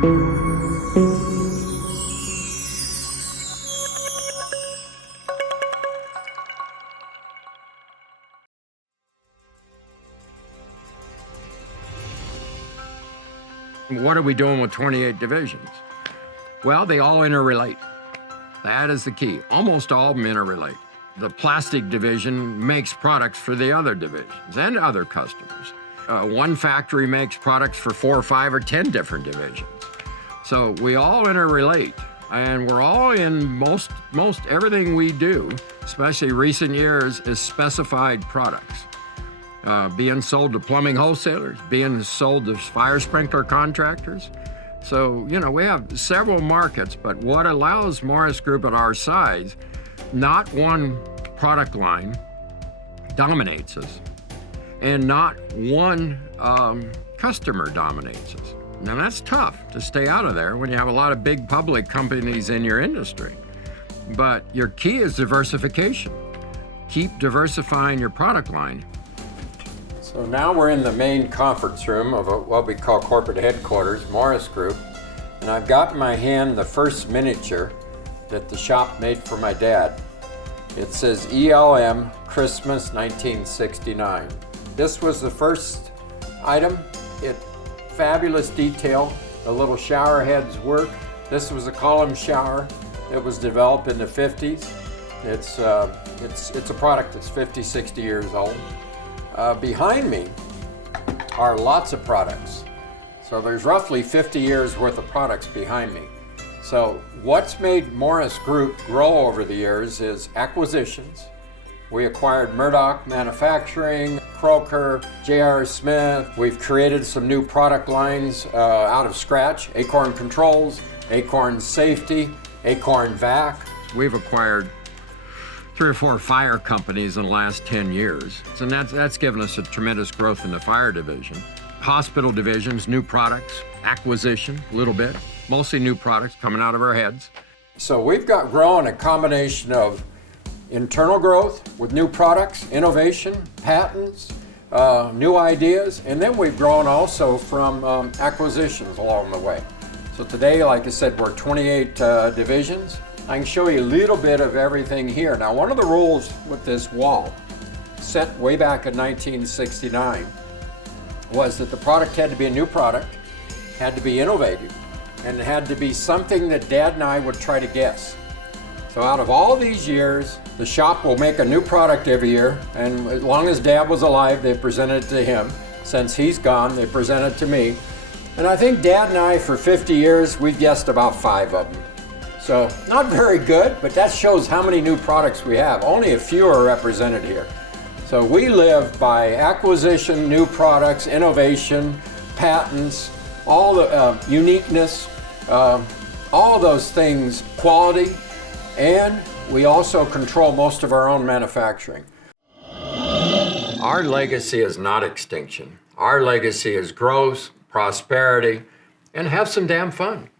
What are we doing with 28 divisions? Well, they all interrelate. That is the key. Almost all of them interrelate. The plastic division makes products for the other divisions and other customers. One factory makes products for 4 or 5 or 10 different divisions. So we all interrelate, and we're all in most everything we do, especially recent years, is specified products. Being sold to plumbing wholesalers, being sold to fire sprinkler contractors. So, you know, we have several markets, but what allows Morris Group at our size, not one product line dominates us, and not one customer dominates us. Now that's tough to stay out of there when you have a lot of big public companies in your industry. But your key is diversification. Keep diversifying your product line. So now we're in the main conference room of what we call corporate headquarters, Morris Group, and I've got in my hand the first miniature that the shop made for my dad. It says ELM Christmas 1969. This was the first item. Fabulous detail. The little shower heads work. This was a column shower that was developed in the 50s. It's a product that's 50, 60 years old. Behind me are lots of products. So there's roughly 50 years worth of products behind me. So what's made Morris Group grow over the years is acquisitions. We acquired Murdoch Manufacturing, Croker, J.R. Smith. We've created some new product lines out of scratch. Acorn Controls, Acorn Safety, Acorn Vac. We've acquired 3 or 4 fire companies in the last 10 years. So that's given us a tremendous growth in the fire division. Hospital divisions, new products, acquisition, a little bit, mostly new products coming out of our heads. So we've got growing a combination of internal growth with new products, innovation, patents, new ideas, and then we've grown also from acquisitions along the way. So today, like I said, we're 28 divisions. I can show you a little bit of everything here. Now, one of the rules with this wall, set way back in 1969, was that the product had to be a new product, had to be innovative, and it had to be something that Dad and I would try to guess. So out of all these years, the shop will make a new product every year, and as long as Dad was alive, they presented it to him. Since he's gone, they present it to me. And I think Dad and I, for 50 years, we've guessed about 5 of them. So not very good, but that shows how many new products we have. Only a few are represented here. So we live by acquisition, new products, innovation, patents, all the uniqueness, all of those things, quality, and we also control most of our own manufacturing. Our legacy is not extinction. Our legacy is growth, prosperity, and have some damn fun.